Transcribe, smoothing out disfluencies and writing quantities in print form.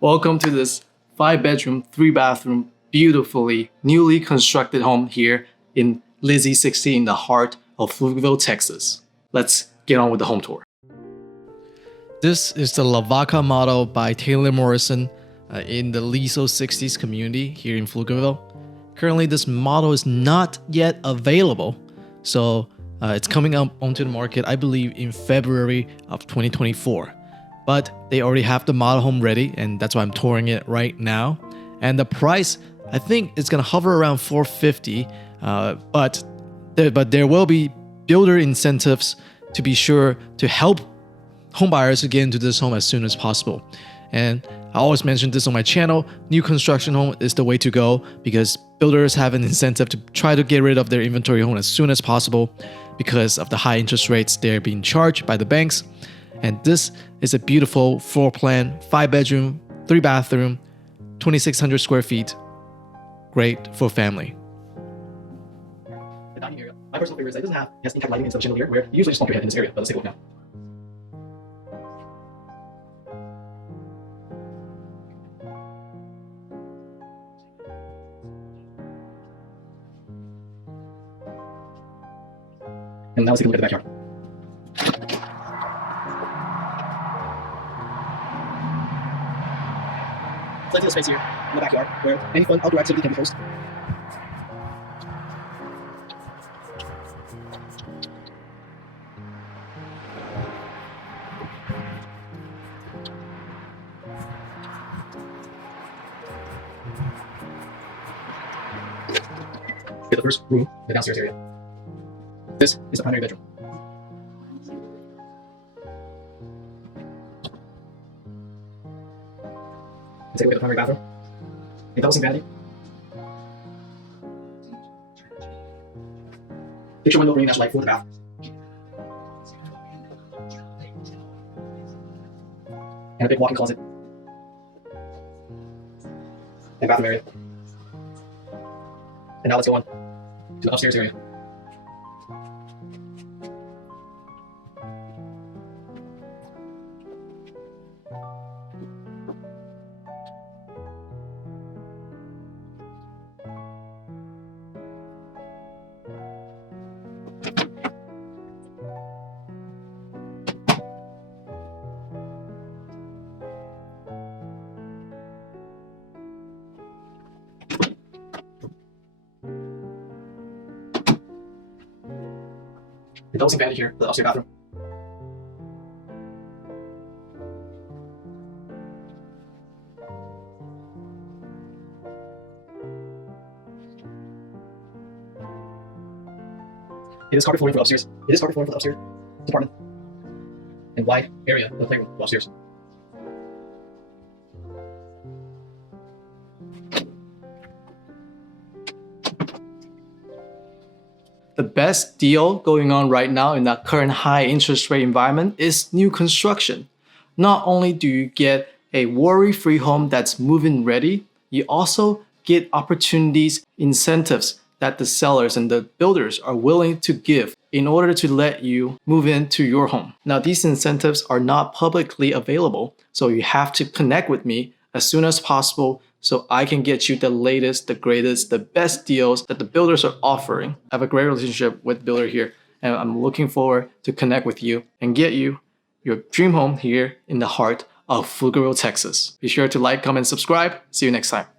Welcome to this 5-bedroom, 3-bathroom, beautifully newly constructed home here in LISSO 60 in the heart of Pflugerville, Texas. Let's get on with the home tour. This is the Lavaca model by Taylor Morrison in the LISSO 60's community here in Pflugerville. Currently, this model is not yet available, so it's coming up onto the market, I believe, in February of 2024. But they already have the model home ready, and that's why I'm touring it right now. And the price, I think, is gonna hover around $450, but there will be builder incentives to be sure to help homebuyers to get into this home as soon as possible. And I always mention this on my channel, new construction home is the way to go because builders have an incentive to try to get rid of their inventory home as soon as possible because of the high interest rates they're being charged by the banks. And this is a beautiful floor plan, 5-bedroom, 3-bathroom, 2,600 square feet. Great for family. The dining area. My personal favorite is that it has impact lighting instead of chandelier, where you usually just bump your head in this area. But let's take a look now. And now let's take a look at the backyard. Plenty of space here in the backyard where any fun outdoor activity can be hosted. Get the first room, the downstairs area. This is the primary bedroom. Take a look at the primary bathroom. A double sink vanity. Picture window bringing natural light for the bath. And a big walk-in closet. And bathroom area. And now let's go on to the upstairs area. The double sink vanity here, the upstairs bathroom. It is carpet flooring for upstairs. It is carpet flooring for the upstairs department. And wide area of the playroom for upstairs. The best deal going on right now in that current high interest rate environment is new construction. Not only do you get a worry-free home that's move-in ready, you also get opportunities, incentives that the sellers and the builders are willing to give in order to let you move into your home. Now, these incentives are not publicly available, so you have to connect with me as soon as possible so I can get you the latest, the greatest, the best deals that the builders are offering. I have a great relationship with the builder here, and I'm looking forward to connect with you and get you your dream home here in the heart of Pflugerville, Texas. Be sure to like, comment, subscribe. See you next time.